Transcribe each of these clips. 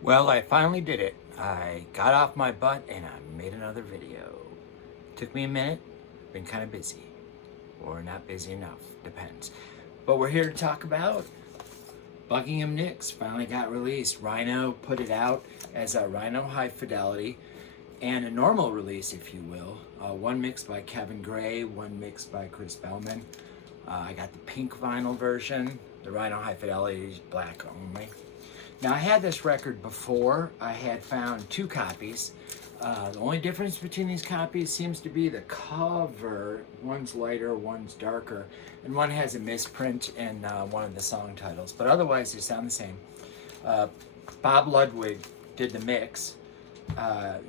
Well, I finally did it. I got off my butt and I made another video. Took me a minute, been kind of busy. Or not busy enough, depends. But we're here to talk about Buckingham Nicks. Finally got released. Rhino put it out as a Rhino High Fidelity and a normal release, if you will. One mixed by Kevin Gray, one mixed by Chris Bellman. I got the pink vinyl version. The Rhino High Fidelity is black only. Now, I had this record before. I had found two copies. The only difference between these copies seems to be the cover. One's lighter, one's darker, and one has a misprint in one of the song titles. But otherwise, they sound the same. Bob Ludwig did the mix.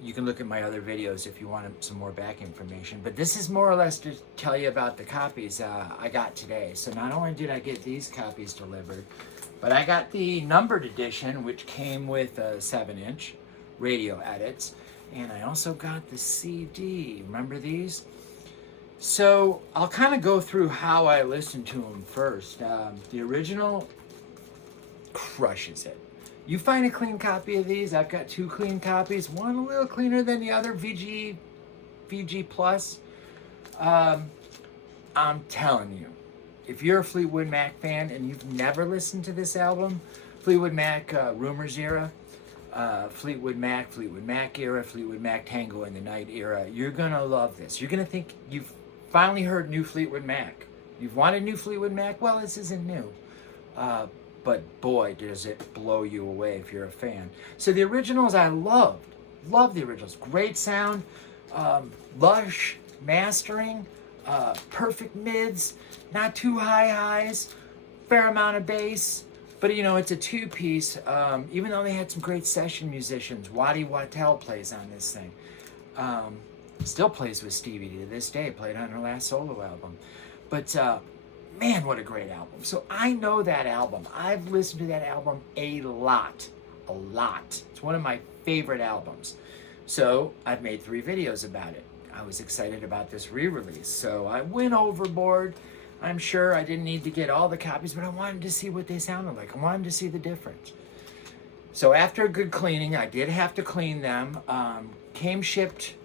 You can look at my other videos if you want some more back information. But this is more or less to tell you about the copies I got today. So not only did I get these copies delivered, but I got the numbered edition, which came with a 7-inch radio edits. And I also got the CD. Remember these? So I'll kind of go through how I listened to them first. The original crushes it. You find a clean copy of these. I've got two clean copies. One a little cleaner than the other, VG Plus. I'm telling you, if you're a Fleetwood Mac fan and you've never listened to this album, Fleetwood Mac Rumors era, Fleetwood Mac era, Fleetwood Mac Tango in the Night era, you're going to love this. You're going to think you've finally heard new Fleetwood Mac. You've wanted new Fleetwood Mac? Well, this isn't new. But boy, does it blow you away if you're a fan. So the originals I loved the originals. Great sound, lush mastering, perfect mids, not too high highs, fair amount of bass. But you know, it's a two-piece. Even though they had some great session musicians, Waddy Wachtel plays on this thing. Still plays with Stevie to this day. Played on her last solo album. But man, what a great album. So I know that album. I've listened to that album a lot. It's one of my favorite albums. So I've made 3 videos about it. I was excited about this re-release. So I went overboard. I'm sure I didn't need to get all the copies, but I wanted to see what they sounded like. I wanted to see the difference. So after a good cleaning, I did have to clean them. Came shipped,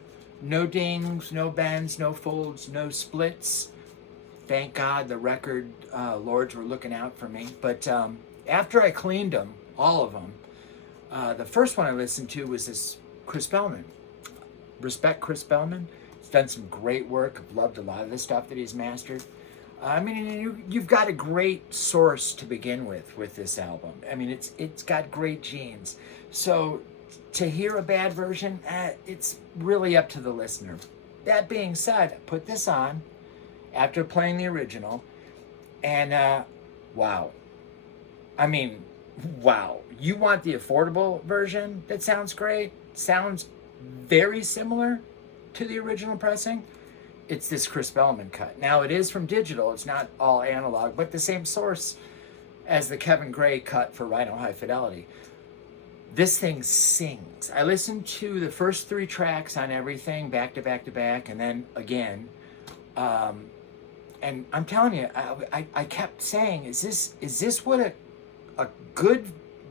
no dings, no bends, no folds, no splits. Thank God the record lords were looking out for me. But after I cleaned them, all of them, the first one I listened to was this Chris Bellman. Respect Chris Bellman. He's done some great work. I've loved a lot of the stuff that he's mastered. I mean, you've got a great source to begin with this album. I mean, it's got great genes. So to hear a bad version, it's really up to the listener. That being said, I put this on after playing the original, and wow. I mean, wow. You want the affordable version that sounds great, sounds very similar to the original pressing? It's this Chris Bellman cut. Now, it is from digital. It's not all analog, but the same source as the Kevin Gray cut for Rhino High Fidelity. This thing sings. I listened to the first 3 tracks on everything, back to back to back, and then again. And I'm telling you, I kept saying, is this what a good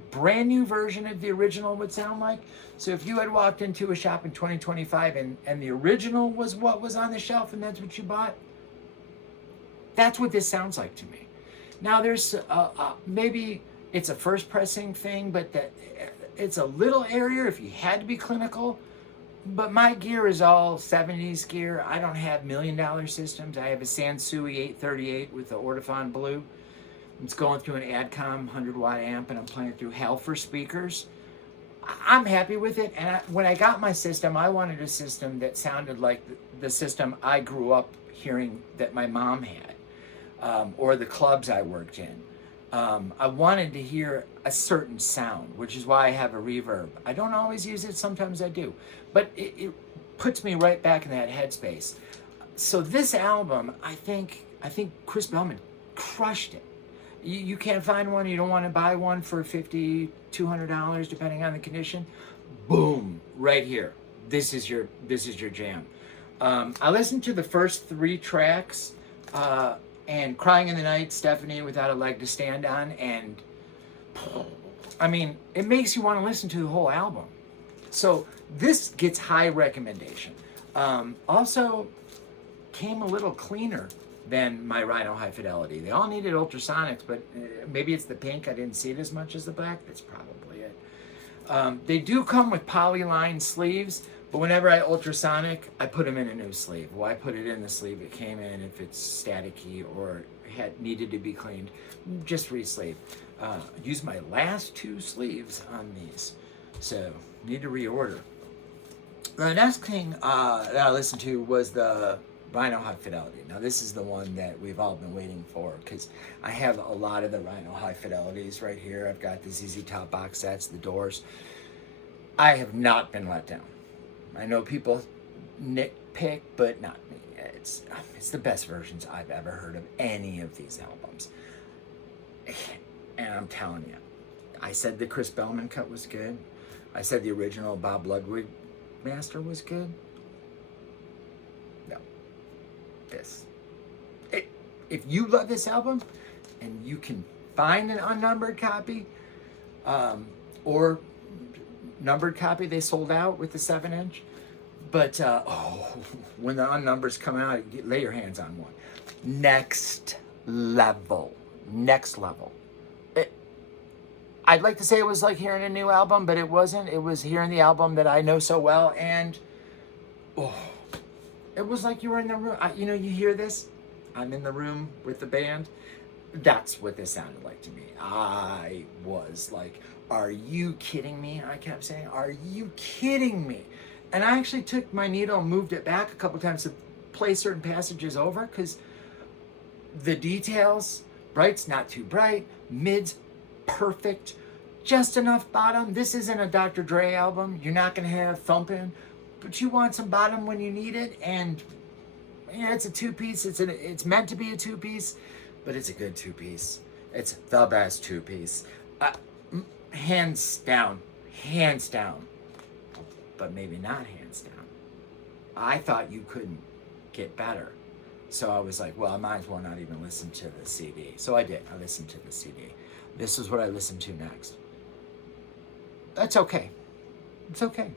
brand new version of the original would sound like? So if you had walked into a shop in 2025 and the original was what was on the shelf and that's what you bought, that's what this sounds like to me. Now there's maybe it's a first pressing thing, but it's a little airier if you had to be clinical. But my gear is all 70s gear. I don't have $1 million systems. I have a Sansui 838 with the Ortofon Blue. It's going through an Adcom 100-watt amp, and I'm playing through Helfer speakers. I'm happy with it. And when I got my system, I wanted a system that sounded like the system I grew up hearing that my mom had, or the clubs I worked in. I wanted to hear a certain sound, which is why I have a reverb. I don't always use it, sometimes I do. But it puts me right back in that headspace. So this album, I think Chris Bellman crushed it. You can't find one, you don't want to buy one for $50, $200, depending on the condition. Boom, right here. This is your jam. I listened to the first 3 tracks, and Crying in the Night, Stephanie Without a Leg to Stand On, and I mean, it makes you want to listen to the whole album. So this gets high recommendation. Also came a little cleaner than my Rhino High Fidelity. They all needed ultrasonics, but maybe it's the pink. I didn't see it as much as the black. That's probably it. They do come with polyline sleeves, but whenever I ultrasonic, I put them in a new sleeve. Why put it in the sleeve it came in if it's staticky or needed to be cleaned? Just re-sleeve. Use my last 2 sleeves on these, so need to reorder. The next thing that I listened to was the Rhino High Fidelity. Now this is the one that we've all been waiting for, because I have a lot of the Rhino High Fidelities right here. I've got the ZZ Top box sets, the Doors. I have not been let down. I know people nitpick, but not me. It's the best versions I've ever heard of any of these albums. And I'm telling you, I said the Chris Bellman cut was good. I said the original Bob Ludwig master was good. No. If you love this album and you can find an unnumbered copy or numbered copy, they sold out with the 7-inch. But when the unnumbers come out, lay your hands on one. Next level. Next level. I'd like to say it was like hearing a new album, but it wasn't. It was hearing the album that I know so well, and it was like you were in the room. You know, you hear this, I'm in the room with the band. That's what this sounded like to me. I was like, are you kidding me? I kept saying, are you kidding me? And I actually took my needle and moved it back a couple times to play certain passages over, because the details, bright's not too bright, mid's perfect, just enough bottom. This isn't a Dr. Dre album. You're not going to have thumping, but you want some bottom when you need it. And yeah, it's a 2-piece. It's meant to be a 2-piece, but it's a good 2-piece. It's the best 2-piece. Hands down. Hands down. But maybe not hands down. I thought you couldn't get better. So I was like, well, I might as well not even listen to the CD. So I did. I listened to the CD. This is what I listened to next. That's okay. It's okay.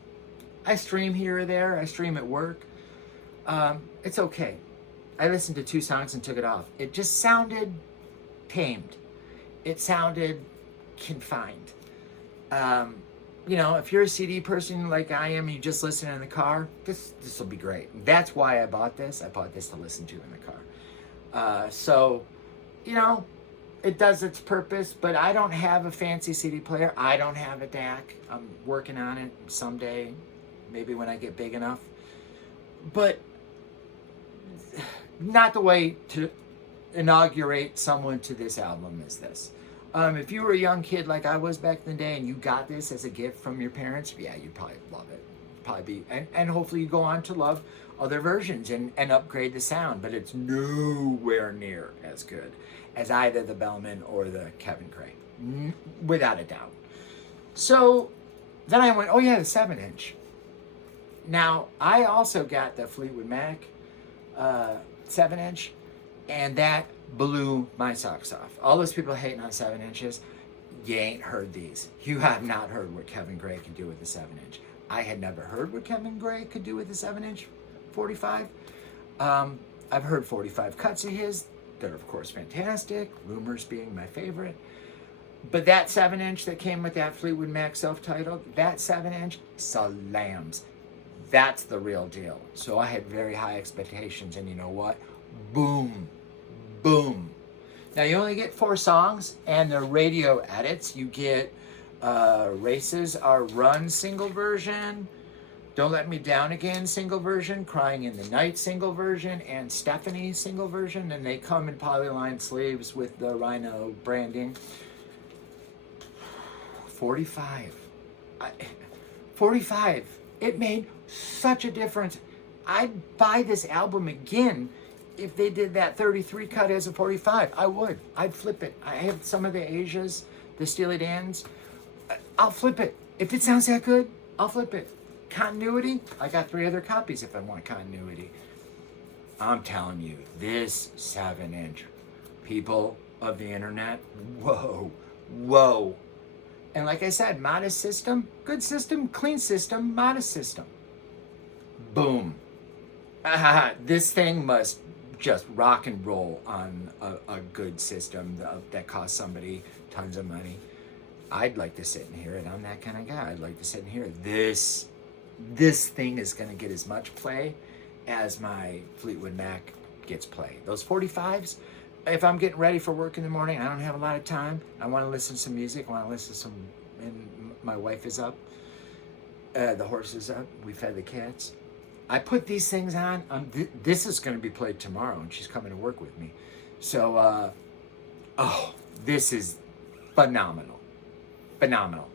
I stream here or there. I stream at work. It's okay. I listened to 2 songs and took it off. It just sounded tamed. It sounded confined. You know, if you're a CD person like I am, you just listen in the car, this will be great. That's why I bought this. I bought this to listen to in the car. So, you know, it does its purpose, but I don't have a fancy CD player. I don't have a DAC. I'm working on it someday, maybe when I get big enough. But not the way to inaugurate someone to this album is this. If you were a young kid like I was back in the day and you got this as a gift from your parents, yeah, you'd probably love it. Probably be, and hopefully you go on to love other versions and upgrade the sound, but it's nowhere near as good as either the Bellman or the Kevin Gray, without a doubt. So then I went, oh yeah, the 7-inch. Now, I also got the Fleetwood Mac 7-inch, and that blew my socks off. All those people hating on 7-inches, you ain't heard these. You have not heard what Kevin Gray can do with the 7-inch. I had never heard what Kevin Gray could do with the 7-inch 45. I've heard 45 cuts of his. They're, of course, fantastic. Rumors being my favorite. But that 7-inch that came with that Fleetwood Mac self-titled, that 7-inch slams. That's the real deal. So I had very high expectations, and you know what? Boom. Boom. Now you only get 4 songs, and the radio edits. You get Races Are Run single version, Don't Let Me Down Again single version, Crying in the Night single version, and Stephanie single version. And they come in polyline sleeves with the Rhino branding. 45. 45. It made such a difference. I'd buy this album again if they did that 33 cut as a 45. I would. I'd flip it. I have some of the Asias, the Steely Dans. I'll flip it. If it sounds that good, I'll flip it. Continuity, I got 3 other copies if I want continuity. I'm telling you, this 7-inch, people of the internet, whoa, whoa. And like I said, modest system, good system, clean system, modest system. Boom. This thing must just rock and roll on a good system that costs somebody tons of money. I'd like to sit and hear it. I'm that kind of guy. I'd like to sit and hear it. This thing is going to get as much play as my Fleetwood Mac gets play. Those 45s, if I'm getting ready for work in the morning, I don't have a lot of time, I want to listen to some music, I want to listen to some, and my wife is up, the horse is up, we fed the cats. I put these things on. This is going to be played tomorrow, and she's coming to work with me. So, this is phenomenal. Phenomenal.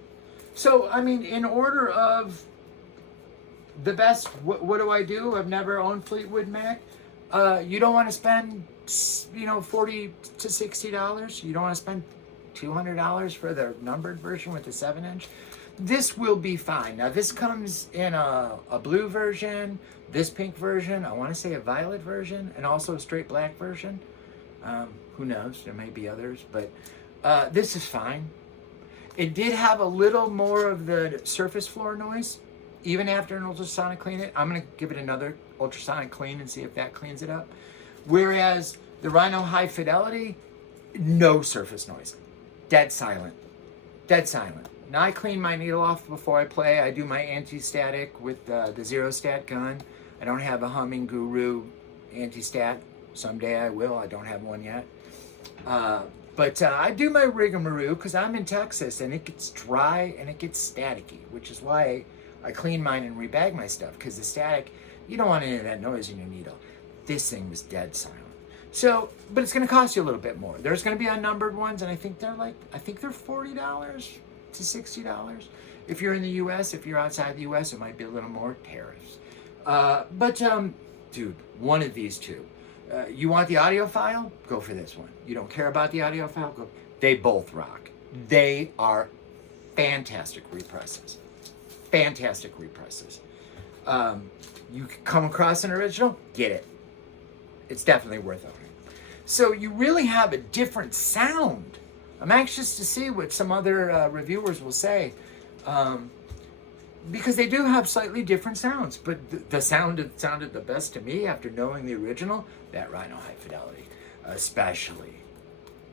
So, I mean, in order of the best, what do I do? I've never owned Fleetwood Mac. You don't want to spend, $40 to $60. You don't want to spend $200 for the numbered version with the 7-inch. This will be fine. Now, this comes in a blue version, this pink version, I want to say a violet version, and also a straight black version. Who knows? There may be others, but this is fine. It did have a little more of the surface floor noise, even after an ultrasonic clean it. I'm going to give it another ultrasonic clean and see if that cleans it up. Whereas the Rhino High Fidelity, no surface noise. Dead silent. Dead silent. Now I clean my needle off before I play. I do my anti-static with the Zero Stat gun. I don't have a Humming Guru anti-stat. Someday I will. I don't have one yet. But I do my rigmarole because I'm in Texas and it gets dry and it gets staticky, which is why I clean mine and rebag my stuff, because the static, you don't want any of that noise in your needle. This thing was dead silent. So, but it's going to cost you a little bit more. There's going to be unnumbered ones, and I think they're $40 to $60. If you're in the U.S., if you're outside the U.S., it might be a little more tariffs. Dude, one of these two. You want the audio file? Go for this one. You don't care about the audio file? Go. They both rock. They are fantastic represses. Fantastic represses. You come across an original? Get it. It's definitely worth owning. So you really have a different sound. I'm anxious to see what some other reviewers will say, because they do have slightly different sounds. But the sound that sounded the best to me after knowing the original, that Rhino High Fidelity, especially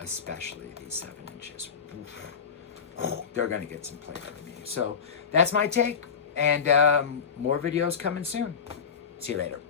these 7 inches. They're gonna get some play out of me. So that's my take, and more videos coming soon. See you later.